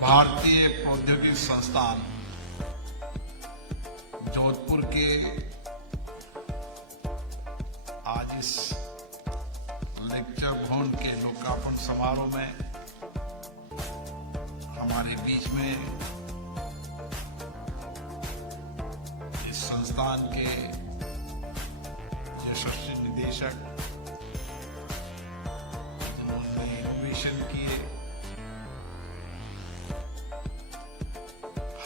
भारतीय प्रौद्योगिकी संस्थान जोधपुर के आज इस लेक्चर भवन के लोकार्पण समारोह में हमारे बीच में इस संस्थान के यशस्वी निदेशक जिन्होंने इनोवेशन किए,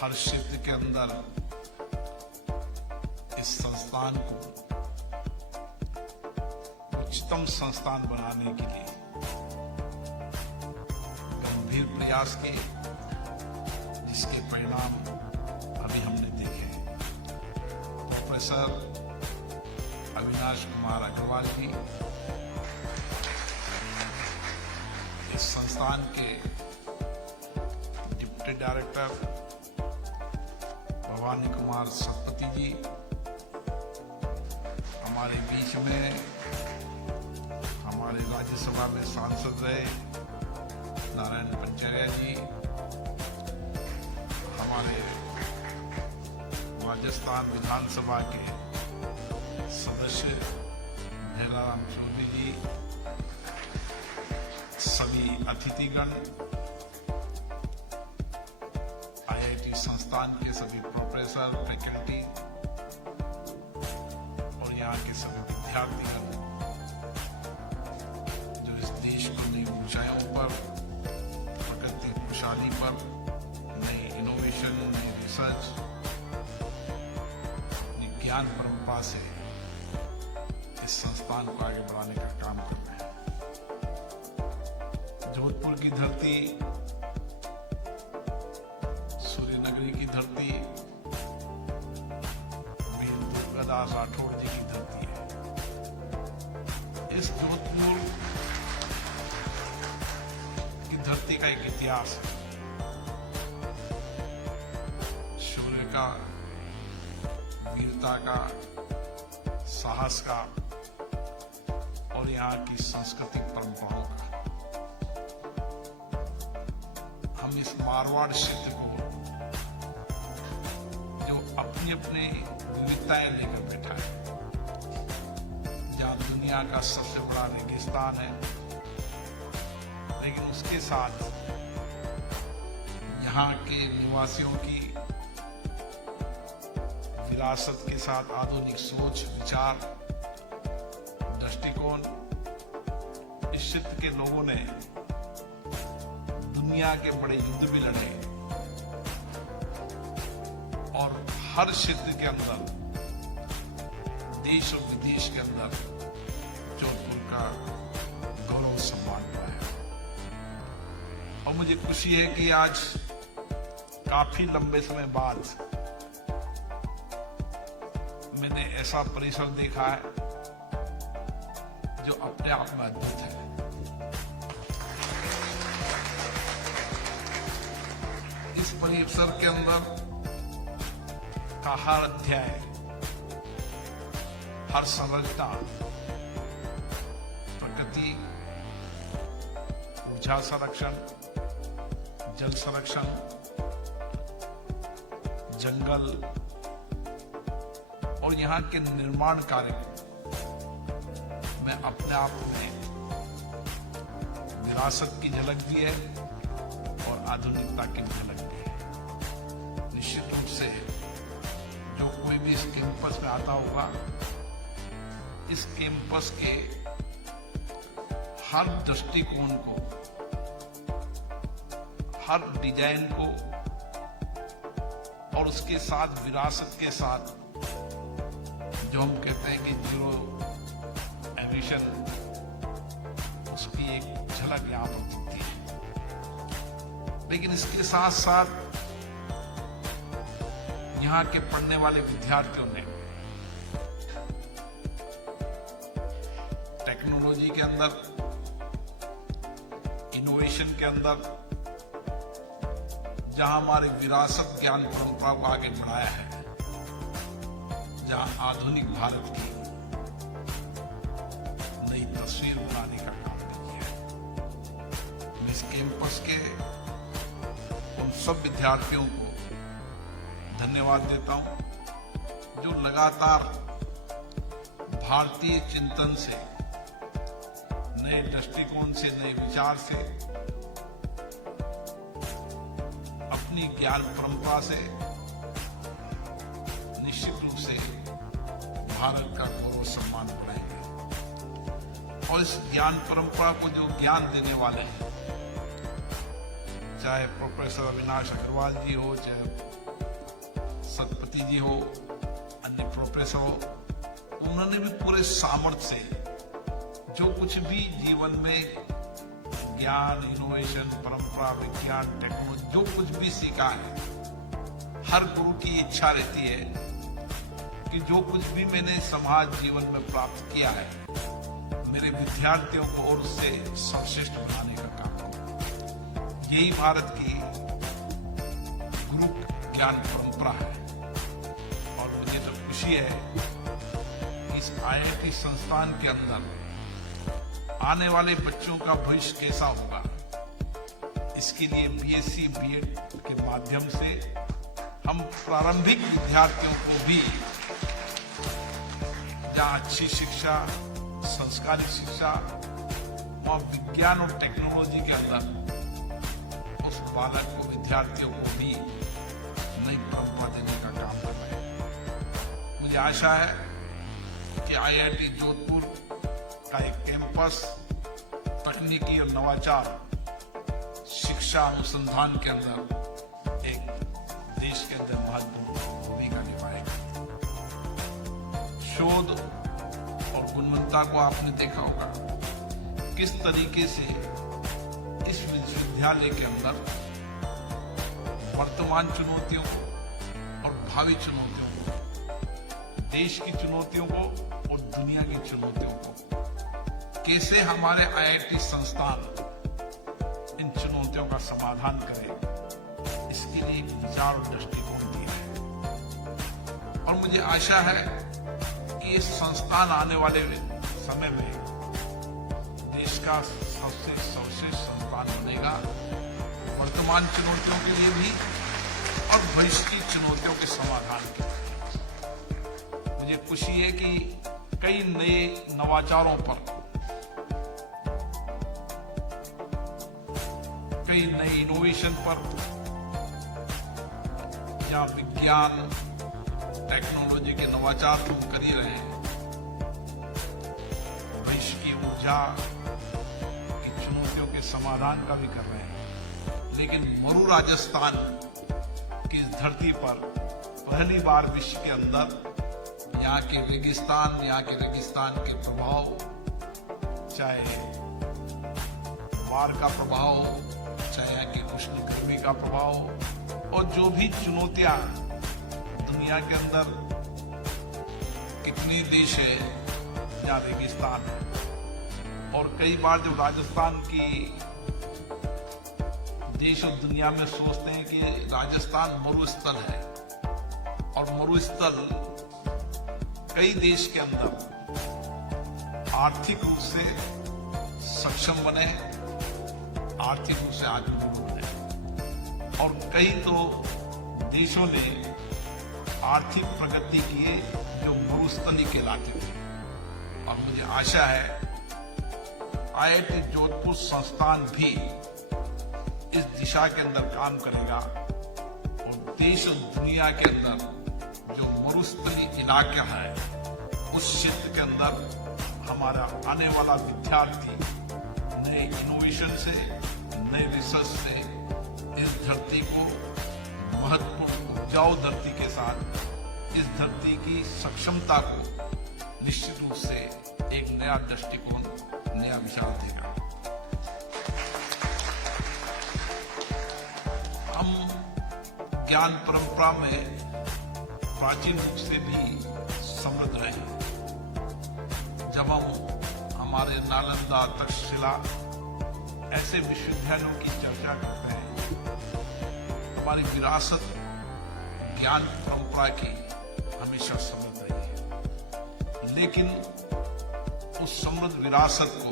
हर क्षेत्र के अंदर इस संस्थान को उच्चतम संस्थान बनाने के लिए गंभीर प्रयास किए, जिसके परिणाम अभी हमने देखे। प्रोफेसर अविनाश कुमार अग्रवाल जी इस संस्थान के डिप्टी डायरेक्टर, भवानी कुमार सतपति जी हमारे बीच में, हमारे राज्यसभा में सांसद रहे नारायण पंचार्य जी, हमारे राजस्थान विधानसभा के सदस्य भैराराम चौधरी जी, सभी अतिथिगण, IIT संस्थान के सभी प्रोफेसर, फैकल्टी और यहाँ के सभी विद्यार्थीगण जो इस देश को नई ऊंचाइयों पर, प्रगति खुशहाली पर, नई इनोवेशन, नई रिसर्च, ज्ञान परंपरा से इस संस्थान को आगे बढ़ाने का काम कर रहे हैं। जोधपुर की धरती, सूर्यनगरी की धरती, वीर दुर्गादास राठौड़ जी की धरती है। इस जोधपुर की धरती का एक इतिहास है, शौर्य का, वीरता का, साहस का और यहाँ की सांस्कृतिक परंपराओं का। हम इस मारवाड़ क्षेत्र को जो अपनी अपनी विविधताएं लेकर बैठा है, जहां दुनिया का सबसे बड़ा रेगिस्तान है, लेकिन उसके साथ यहाँ के निवासियों की विरासत के साथ आधुनिक सोच, विचार, दृष्टिकोण, इस क्षेत्र के लोगों ने दुनिया के बड़े युद्ध भी लड़े और हर क्षेत्र के अंदर, देश और विदेश के अंदर जोधपुर का गौरव सम्मान पाया। और मुझे खुशी है कि आज काफी लंबे समय बाद मैंने ऐसा परिसर देखा है जो अपने आप में अद्भुत है। इस परिसर के अंदर का हर अध्याय, हर संरचना, प्रकृति, ऊर्जा संरक्षण, जल संरक्षण, जंगल और यहाँ के निर्माण कार्य में अपने आप में विरासत की झलक भी है और आधुनिकता की झलक भी है। निश्चित रूप से जो कोई भी इस कैंपस में आता होगा, इस कैंपस के हर दृष्टिकोण को, हर डिजाइन को और उसके साथ विरासत के साथ जो हम कहते हैं कि जीरो एमिशन, उसकी एक झलक यहां पर दिखती है। लेकिन इसके साथ साथ यहां के पढ़ने वाले विद्यार्थियों ने टेक्नोलॉजी के अंदर, इनोवेशन के अंदर, जहां हमारी विरासत, ज्ञान परंपरा को आगे बढ़ाया है, जहां आधुनिक भारत की नई तस्वीर बनाने का काम किया है। इस कैंपस के उन सब विद्यार्थियों को धन्यवाद देता हूं जो लगातार भारतीय चिंतन से, नए दृष्टिकोण से, नए विचार से, अपनी ज्ञान परंपरा से निश्चित रूप से भारत का गौरव सम्मान बढ़ाएंगे। और इस ज्ञान परंपरा को जो ज्ञान देने वाले हैं, चाहे प्रोफेसर अविनाश अग्रवाल जी हो, चाहे सतपति जी हो, अन्य प्रोफेसर हो, उन्होंने भी पूरे सामर्थ्य से जो कुछ भी जीवन में ज्ञान, इनोवेशन, परंपरा, विज्ञान, टेक्नोलॉजी, जो कुछ भी सीखा है, हर गुरु की इच्छा रहती है कि जो कुछ भी मैंने समाज जीवन में प्राप्त किया है, मेरे विद्यार्थियों को और उससे सर्वश्रेष्ठ बनाने का काम करूं। यही भारत की गुरु ज्ञान परंपरा है। और मुझे तो खुशी है कि इस IIT संस्थान के अंदर आने वाले बच्चों का भविष्य कैसा होगा, इसके लिए BSc B.Ed के माध्यम से हम प्रारंभिक विद्यार्थियों को भी जहां अच्छी शिक्षा, संस्कारी शिक्षा और विज्ञान और टेक्नोलॉजी के अंदर उस बालक को, विद्यार्थियों को भी नई परंपरा देने का काम कर रहे हैं। मुझे आशा है कि IIT जोधपुर का एक कैंपस तकनीकी और नवाचार शिक्षा अनुसंधान के अंदर एक देश के अंदर महत्वपूर्ण भूमिका निभाएगा। शोध और गुणवत्ता को आपने देखा होगा किस तरीके से इस विश्वविद्यालय के अंदर वर्तमान चुनौतियों को और भावी चुनौतियों को, देश की चुनौतियों को और दुनिया की चुनौतियों को कैसे हमारे IIT संस्थान इन चुनौतियों का समाधान करे, इसके लिए एक विचार और दृष्टिकोण दिया है। और मुझे आशा है कि इस संस्थान आने वाले समय में देश का सबसे सर्वश्रेष्ठ संस्थान बनेगा, वर्तमान चुनौतियों के लिए भी और भविष्य की चुनौतियों के समाधान के लिए। मुझे खुशी है कि कई नए नवाचारों पर, कई नए इनोवेशन पर, जहां विज्ञान, टेक्नोलॉजी के नवाचार तो हम कर ही रहे हैं, भविष्य की ऊर्जा की चुनौतियों के समाधान का भी कर रहे हैं। लेकिन मरु राजस्थान की इस धरती पर पहली बार विश्व के अंदर यहाँ के रेगिस्तान, यहाँ के रेगिस्तान के प्रभाव, चाहे बाढ़ का प्रभाव, चाहे यहाँ की उष्ण गर्मी का प्रभाव, और जो भी चुनौतियां दुनिया के अंदर, कितने देश है जहां रेगिस्तान है, और कई बार जब राजस्थान की देश और दुनिया में सोचते हैं कि राजस्थान मरुस्थल है, और मरुस्थल कई देश के अंदर आर्थिक रूप से सक्षम बने, आर्थिक रूप से आत्मनिर्भर बने, और कई तो देशों ने आर्थिक प्रगति किए जो मरुस्थली कहलाते थे। और मुझे आशा है IIT जोधपुर संस्थान भी इस दिशा के अंदर काम करेगा, और देश और दुनिया के अंदर जो मरुस्थली इलाका है, उस क्षेत्र के अंदर हमारा आने वाला विद्यार्थी नए इनोवेशन से, नए रिसर्च से इस धरती को महत्वपूर्ण उपजाऊ धरती के साथ इस धरती की सक्षमता को निश्चित रूप से एक नया दृष्टिकोण, नया विचार देगा। हम ज्ञान परंपरा में प्राचीन रूप से भी समृद्ध रहे। जब हम हमारे नालंदा, तक्षशिला ऐसे विश्वविद्यालयों की चर्चा करते हैं, हमारी विरासत ज्ञान परंपरा की हमेशा समृद्ध रही है। लेकिन उस समृद्ध विरासत को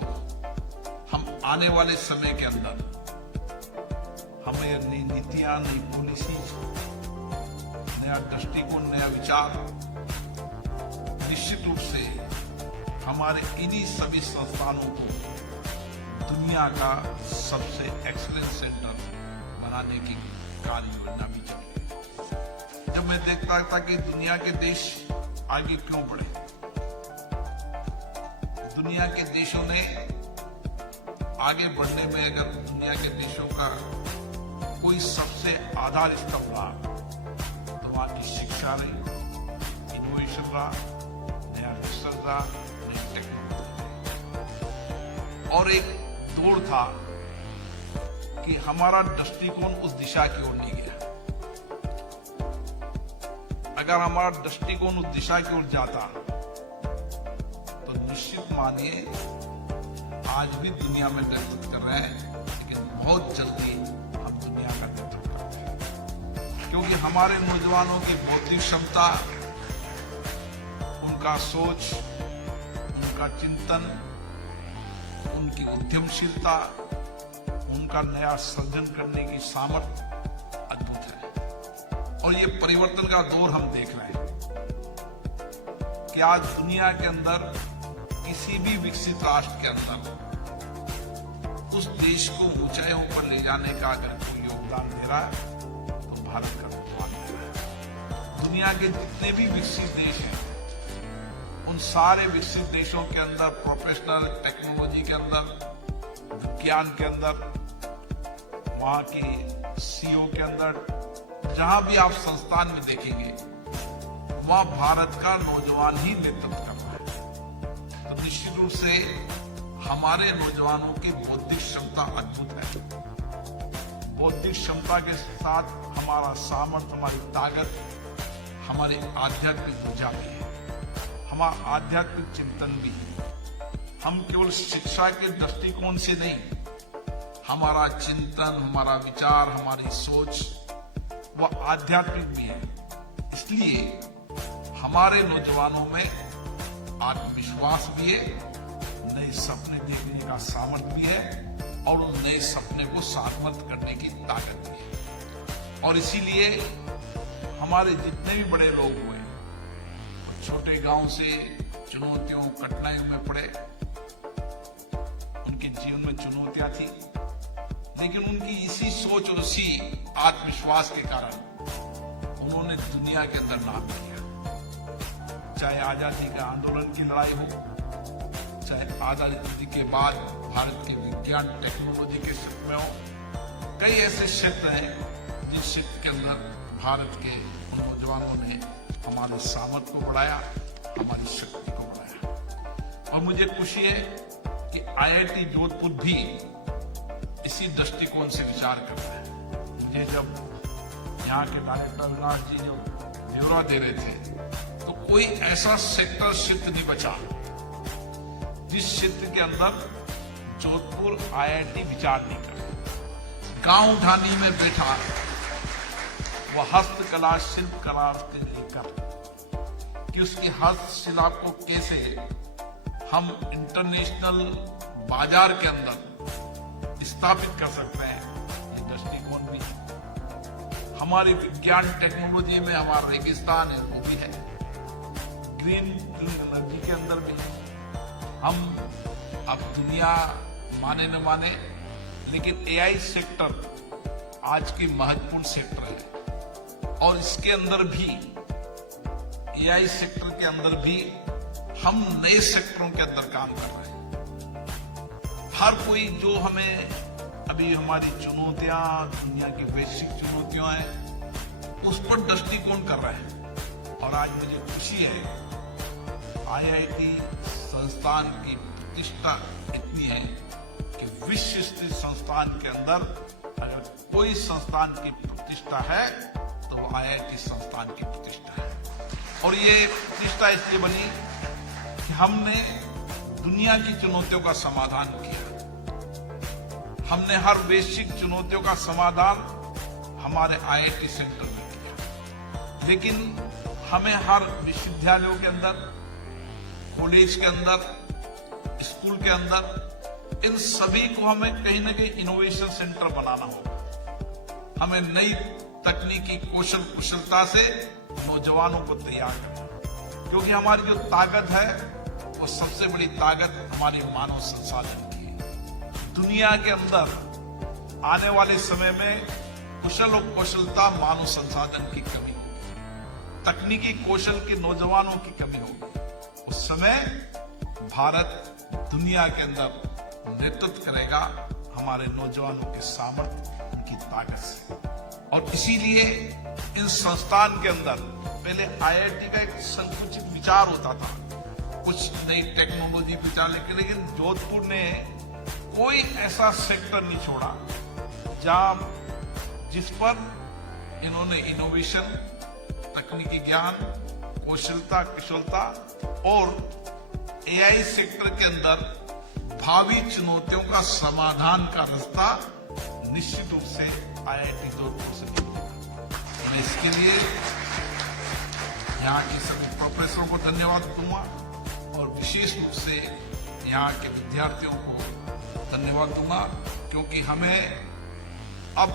हम आने वाले समय के अंदर हमें नई नीतियां, नई पॉलिसी, नया दृष्टिकोण, नया विचार, निश्चित रूप से हमारे इन्हीं सभी संस्थानों को दुनिया का सबसे एक्सीलेंस सेंटर बनाने की कार्य योजना भी चली। जब मैं देखता था कि दुनिया के देश आगे क्यों बढ़े, दुनिया के देशों ने आगे बढ़ने में अगर दुनिया के देशों का कोई सबसे आधार स्तंभ रहा तो वहां की शिक्षा रही, इनोवेशन रहा, नया रिसर्च रहा, नई टेक्नोलॉजी, और एक दौड़ था कि हमारा दृष्टिकोण उस दिशा की ओर नहीं गया। अगर हमारा दृष्टिकोण उस दिशा की ओर जाता तो निश्चित मानिए आज भी दुनिया में नेतृत्व कर रहे हैं, लेकिन बहुत जल्दी हम दुनिया का नेतृत्व करते हैं, क्योंकि हमारे नौजवानों की बौद्धिक क्षमता, उनका सोच, उनका चिंतन, उनकी उद्यमशीलता, उनका नया सृजन करने की सामर्थ्य अद्भुत है। और ये परिवर्तन का दौर हम देख रहे हैं कि आज दुनिया के अंदर किसी भी विकसित राष्ट्र के अंदर उस देश को ऊंचाइयों पर ले जाने का अगर कोई योगदान दे रहा है तो भारत का योगदान दे रहा है। दुनिया के जितने भी विकसित देश हैं, उन सारे विकसित देशों के अंदर प्रोफेशनल टेक्नोलॉजी के अंदर, विज्ञान के अंदर, वहां की सीओ के अंदर, जहां भी आप संस्थान में देखेंगे वहां भारत का नौजवान ही नेतृत्व कर रहा है। तो निश्चित रूप से हमारे नौजवानों की बौद्धिक क्षमता अद्भुत है। बौद्धिक क्षमता के साथ हमारा सामर्थ्य, हमारी ताकत, हमारी आध्यात्मिक ऊर्जा भी है, हमारा आध्यात्मिक चिंतन भी है। हम केवल शिक्षा के दृष्टिकोण से नहीं, हमारा चिंतन, हमारा विचार, हमारी सोच वह आध्यात्मिक भी है। इसलिए हमारे नौजवानों में आत्मविश्वास भी है, नए सपने देखने का सामर्थ्य भी है और उन नए सपने को सार्थक करने की ताकत भी है। और इसीलिए हमारे जितने भी बड़े लोग हुए, छोटे गांव से चुनौतियों, कठिनाइयों में पड़े, उनके जीवन में चुनौतियां थी, लेकिन उनकी इसी सोच और इसी आत्मविश्वास के कारण उन्होंने दुनिया के अंदर नाम किया। चाहे आजादी का आंदोलन की लड़ाई हो, चाहे आजादी के बाद भारत के विज्ञान टेक्नोलॉजी के क्षेत्र में हो, कई ऐसे क्षेत्र हैं जिस क्षेत्र के अंदर भारत के नौजवानों ने हमारे सामर्थ्य को बढ़ाया, हमारी शक्ति को बढ़ाया। और मुझे खुशी है कि IIT जोधपुर भी इसी दृष्टिकोण से विचार कर रहा है। मुझे जब यहाँ के डायरेक्टर अविनाश जी जो ब्यौरा दे रहे थे, तो कोई ऐसा सेक्टर क्षेत्र नहीं बचा जिस क्षेत्र के अंदर जोधपुर IIT विचार नहीं करे। गांव ढानी में बैठा वह हस्तकला, शिल्पकला से लेकर कि उसकी हस्तशिला को कैसे हम इंटरनेशनल बाजार के अंदर स्थापित कर सकते हैं, ये दृष्टिकोण भी है। हमारी विज्ञान टेक्नोलॉजी में हमारा रेगिस्तान है, वो भी है। ग्रीन एनर्जी के अंदर भी हम अब दुनिया माने न माने, लेकिन AI सेक्टर आज की महत्वपूर्ण सेक्टर है। और इसके अंदर भी, AI सेक्टर के अंदर भी हम नए सेक्टरों के अंदर काम कर रहे हैं। हर कोई जो हमें अभी हमारी चुनौतियां, दुनिया की वैश्विक चुनौतियां हैं, उस पर दृष्टिकोण कर रहे हैं। और आज मुझे खुशी है IIT संस्थान की प्रतिष्ठा इतनी है कि विश्व स्तरीय संस्थान के अंदर अगर कोई संस्थान की प्रतिष्ठा है तो वो IIT संस्थान की प्रतिष्ठा है। और ये प्रतिष्ठा इसलिए बनी कि हमने दुनिया की चुनौतियों का समाधान किया। हमने हर वैश्विक चुनौतियों का समाधान हमारे IIT सेंटर में किया। लेकिन हमें हर विश्वविद्यालयों के अंदर, कॉलेज के अंदर, स्कूल के अंदर, इन सभी को हमें कहीं ना कहीं इनोवेशन सेंटर बनाना होगा। हमें नई तकनीकी कौशल कुशलता से नौजवानों को तैयार करना, क्योंकि हमारी जो ताकत है वो सबसे बड़ी ताकत हमारे मानव संसाधन की है। दुनिया के अंदर आने वाले समय में कुशल और कौशलता मानव संसाधन की कमी होगी, तकनीकी कौशल के नौजवानों की कमी होगी। उस समय भारत दुनिया के अंदर नेतृत्व करेगा हमारे नौजवानों के सामर्थ्य, उनकी ताकत से। और इसीलिए इन संस्थान के अंदर पहले आईआईटी का एक संकुचित विचार होता था, कुछ नई टेक्नोलॉजी विचार लेकिन जोधपुर ने कोई ऐसा सेक्टर नहीं छोड़ा जिस पर इन्होंने इनोवेशन, तकनीकी ज्ञान, कौशलता, कुशलता और एआई सेक्टर के अंदर भावी चुनौतियों का समाधान का रास्ता निश्चित रूप से आईआईटी जोधपुर से निकलेगा। मैं इसके लिए यहाँ के सभी प्रोफेसरों को धन्यवाद दूंगा और विशेष रूप से यहाँ के विद्यार्थियों को धन्यवाद दूंगा, क्योंकि हमें अब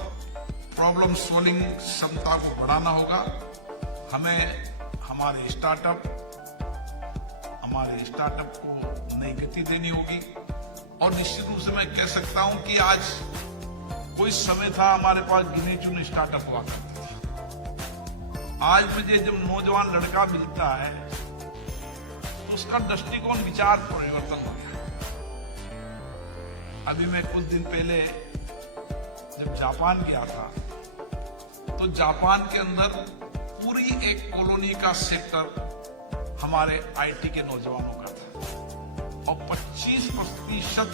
प्रॉब्लम सॉल्विंग क्षमता को बढ़ाना होगा। हमें हमारे स्टार्टअप को नई गति देनी होगी। और निश्चित रूप से मैं कह सकता हूं कि आज कोई समय था हमारे पास गिने चुने स्टार्टअप हुआ करते थे। आज मुझे जब नौजवान लड़का मिलता है तो उसका दृष्टिकोण, विचार परिवर्तन हो गया। अभी मैं कुछ दिन पहले जब जापान गया था तो जापान के अंदर पूरी एक कॉलोनी का सेक्टर हमारे आईटी के नौजवानों का था और 25%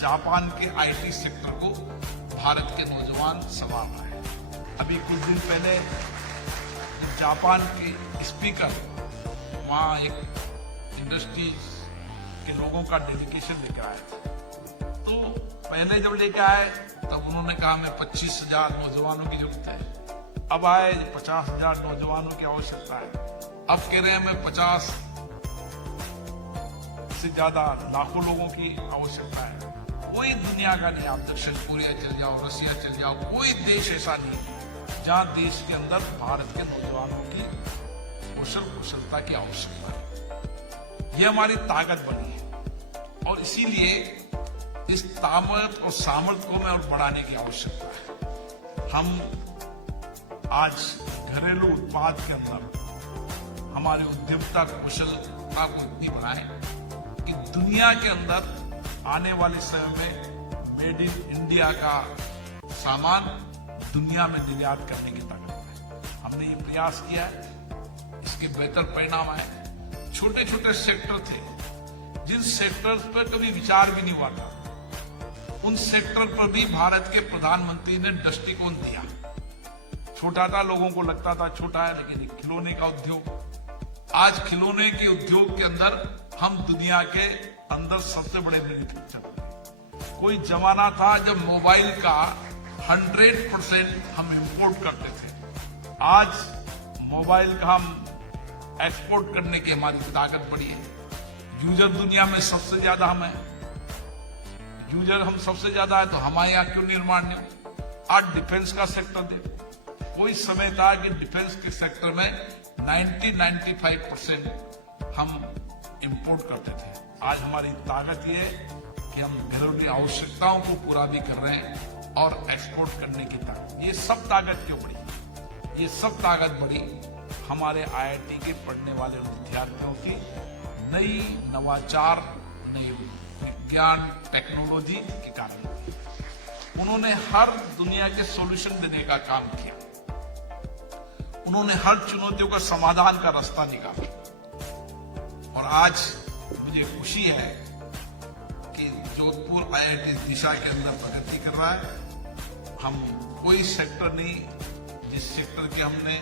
जापान के आईटी सेक्टर को भारत के नौजवान संभाल रहे हैं। अभी कुछ दिन पहले जापान के स्पीकर वहां एक इंडस्ट्रीज के लोगों का डेलीगेशन लेकर आए थे। तो पहले जब लेकर आए तब उन्होंने कहा हमें 25,000 नौजवानों की जरूरत है। अब आए 50,000 नौजवानों की आवश्यकता है। अब कह रहे हैं हमें 50 से ज्यादा लाखों लोगों की आवश्यकता है। कोई दुनिया का नहीं, आप दक्षिण कोरिया चल जाओ, रसिया चल जाओ, कोई देश ऐसा नहीं जहां देश के अंदर भारत के नौजवानों की कुशलता की आवश्यकता है। यह हमारी ताकत बनी है और इसीलिए इस ताकत और सामर्थ्य को हमें और बढ़ाने की आवश्यकता है। हम आज घरेलू उत्पाद के अंदर हमारी उद्यमता कुशलता को इतनी बढ़ाएं कि दुनिया के अंदर आने वाले समय में मेड इन इंडिया का सामान दुनिया में निर्यात करने की ताकत है। हमने ये प्रयास किया है, इसके बेहतर परिणाम आए। छोटे छोटे सेक्टर थे जिन सेक्टर्स पर कभी विचार भी नहीं हुआ था, उन सेक्टर पर भी भारत के प्रधानमंत्री ने दृष्टिकोण दिया। छोटा था, लोगों को लगता था छोटा है, लेकिन खिलौने का उद्योग, आज खिलौने के उद्योग के अंदर हम दुनिया के अंदर सबसे बड़े मैन्युफैक्चरर। कोई जमाना था जब मोबाइल का 100% हम इंपोर्ट करते थे, आज मोबाइल का हम एक्सपोर्ट करने की हमारी ताकत बढ़ी है। यूजर दुनिया में सबसे ज्यादा हम है, यूजर हम सबसे ज्यादा है, तो हमारे यहाँ क्यों निर्माण नहीं हो। आज डिफेंस का सेक्टर देखो, कोई समय था कि डिफेंस के सेक्टर में 90-95% हम इंपोर्ट करते थे। आज हमारी ताकत ये कि हम घरेलू आवश्यकताओं को पूरा भी कर रहे हैं और एक्सपोर्ट करने की ताकत। ये सब ताकत क्यों बढ़ी? ये सब ताकत बढ़ी हमारे आईआईटी के पढ़ने वाले विद्यार्थियों की नई नवाचार, नई विज्ञान, टेक्नोलॉजी के कारण। उन्होंने हर दुनिया के सॉल्यूशन देने का काम किया, उन्होंने हर चुनौतियों का समाधान का रास्ता निकाला। और आज मुझे खुशी है कि जोधपुर आईआईटी दिशा के अंदर प्रगति कर रहा है। हम कोई सेक्टर नहीं जिस सेक्टर के हमने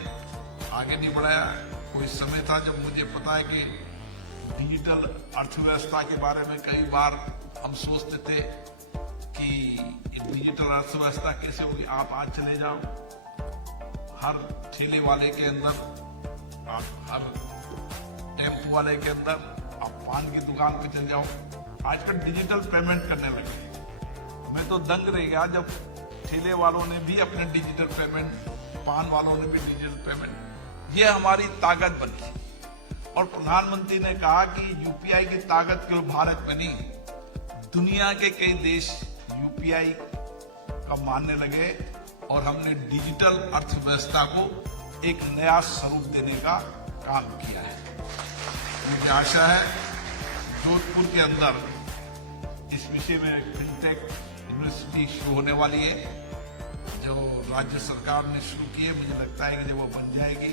आगे नहीं बढ़ाया। कोई समय था जब मुझे पता है कि डिजिटल अर्थव्यवस्था के बारे में कई बार हम सोचते थे कि डिजिटल अर्थव्यवस्था कैसे होगी। आप आज चले जाओ, हर ठेले वाले के अंदर, हर टेम्पो वाले के अंदर, आप पान की दुकान पे चले जाओ, आजकल डिजिटल पेमेंट करने लगे। मैं तो दंग रह गया जब ठेले वालों ने भी अपने डिजिटल पेमेंट, पान वालों ने भी डिजिटल पेमेंट, ये हमारी ताकत बनी। और प्रधानमंत्री ने कहा कि यूपीआई की ताकत केवल भारत में नहीं, दुनिया के कई देश यूपीआई का मानने लगे और हमने डिजिटल अर्थव्यवस्था को एक नया स्वरूप देने का काम किया है। मुझे आशा है जोधपुर के अंदर इस विषय में फिनटेक यूनिवर्सिटी शुरू होने वाली है, जो राज्य सरकार ने शुरू की है। मुझे लगता है कि जब वो बन जाएगी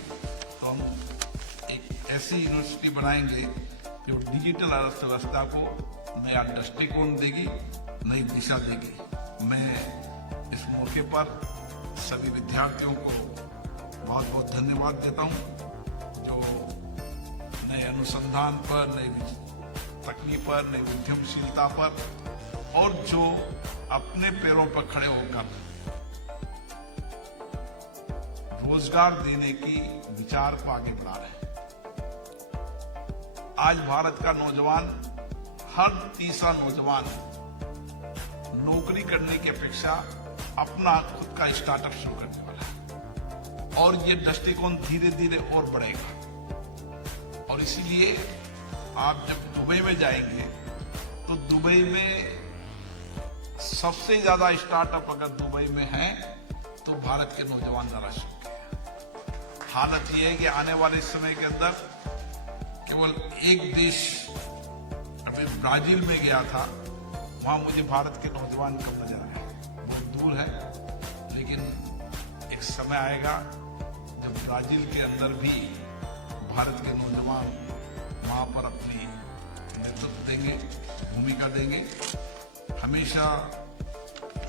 तो हम एक ऐसी यूनिवर्सिटी बनाएंगे जो डिजिटल अर्थव्यवस्था को नया दृष्टिकोण देगी, नई दिशा देगी। मैं इस मौके पर सभी विद्यार्थियों को बहुत बहुत धन्यवाद देता हूं, जो नए अनुसंधान पर, नई तकनीक पर, नई उद्यमशीलता पर और जो अपने पैरों पर खड़े होकर रोजगार देने की विचार को आगे बढ़ा रहे हैं। आज भारत का नौजवान, हर तीसरा नौजवान नौकरी करने की अपेक्षा अपना खुद का स्टार्टअप शुरू करने वाला है और ये दृष्टिकोण धीरे धीरे और बढ़ेगा। और इसीलिए आप जब दुबई में जाएंगे तो दुबई में सबसे ज्यादा स्टार्टअप अगर दुबई में है तो भारत के नौजवान द्वारा शुरू किया। हालत यह है कि आने वाले समय के अंदर केवल एक देश, अभी ब्राजील में गया था, वहां मुझे भारत के नौजवान कम नजर आए। बहुत दूर है, लेकिन एक समय आएगा जब ब्राजील के अंदर भी भारत के नौजवान वहां पर अपनी नेतृत्व देंगे, भूमिका देंगे। हमेशा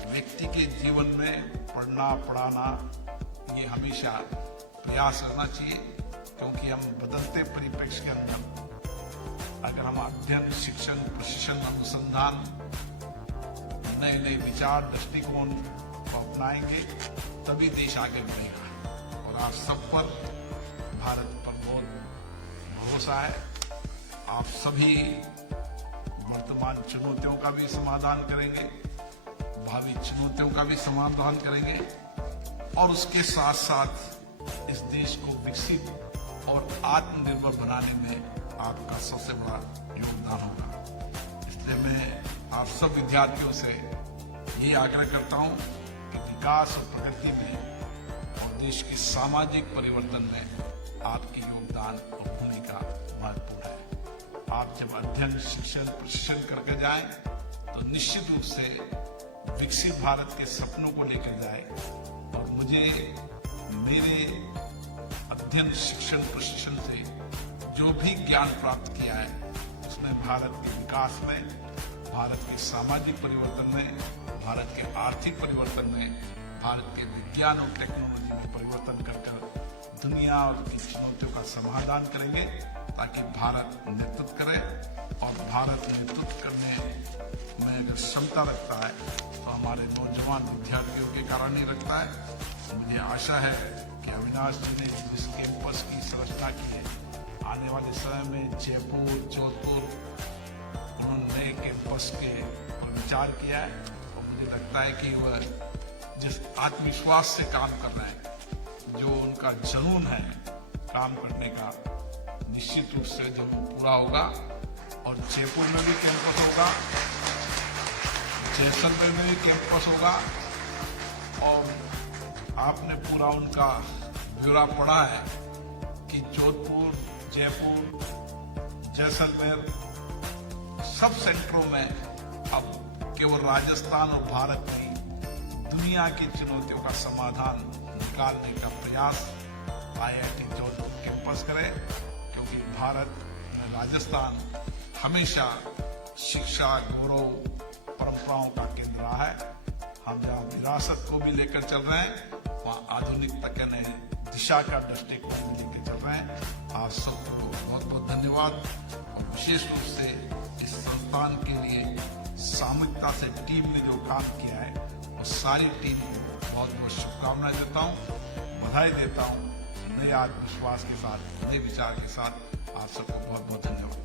व्यक्ति के जीवन में पढ़ना, पढ़ाना, ये हमेशा प्रयास करना चाहिए, क्योंकि हम बदलते परिप्रेक्ष्य के अंदर अगर हम अध्ययन, शिक्षण, प्रशिक्षण, अनुसंधान, नए नए विचार, दृष्टिकोण को अपनाएंगे तभी देश आगे बढ़ेगा। और आप सब पर, भारत पर बहुत भरोसा है। आप सभी वर्तमान चुनौतियों का भी समाधान करेंगे, भावी चुनौतियों का भी समाधान करेंगे और उसके साथ साथ इस देश को विकसित और आत्मनिर्भर बनाने में आपका सबसे बड़ा योगदान होगा। इसलिए मैं आप सब विद्यार्थियों से ये आग्रह करता हूं कि विकास और प्रगति में और देश के सामाजिक परिवर्तन में आपकी योगदान और भूमिका महत्वपूर्ण है। आप जब अध्ययन, शिक्षण, प्रशिक्षण करके जाएं तो निश्चित रूप से विकसित भारत के सपनों को लेकर जाएं। और मुझे मेरे अध्ययन, शिक्षण, प्रशिक्षण से जो भी ज्ञान प्राप्त किया है उसने भारत के विकास में, भारत के सामाजिक परिवर्तन में, भारत के आर्थिक परिवर्तन में, भारत के विज्ञान और टेक्नोलॉजी में परिवर्तन कर दुनिया और की चुनौतियों का समाधान करेंगे, ताकि भारत नेतृत्व करे। और भारत नेतृत्व करने में अगर क्षमता रखता है तो हमारे नौजवान विद्यार्थियों के कारण ही रखता है। मुझे आशा है कि अविनाश जी ने जिस कैंपस की संरचना की है, आने वाले समय में जयपुर, जोधपुर, उन्होंने नए कैंपस के पर विचार किया है। और मुझे लगता है कि वह जिस आत्मविश्वास से काम कर रहे हैं, जो उनका जुनून है काम करने का, निश्चित रूप से जुनून पूरा होगा। और जयपुर में भी कैंपस होगा, जैसलमेर में भी कैंपस होगा। और आपने पूरा उनका ब्यौरा पढ़ा है कि जोधपुर, जयपुर, जैसलमेर सब सेंटरों में अब केवल राजस्थान और भारत की दुनिया की चुनौतियों का समाधान निकालने का प्रयास IIT जोधपुर कैंपस करे, क्योंकि भारत में राजस्थान हमेशा शिक्षा, गौरव, परंपराओं का केंद्र रहा है। हम जहाँ विरासत को भी लेकर चल रहे हैं, वहाँ आधुनिकता के नए दिशा का दृष्टिकोण भी लेकर चल रहे हैं। आप सबको बहुत बहुत धन्यवाद। और विशेष रूप से इस संस्थान के लिए सामूहिकता से टीम ने जो काम किया है, वो सारी टीम को बहुत बहुत शुभकामनाएं देता हूँ, बधाई देता हूँ। नए आत्मविश्वास के साथ, नए विचार के साथ आप सबको बहुत बहुत धन्यवाद।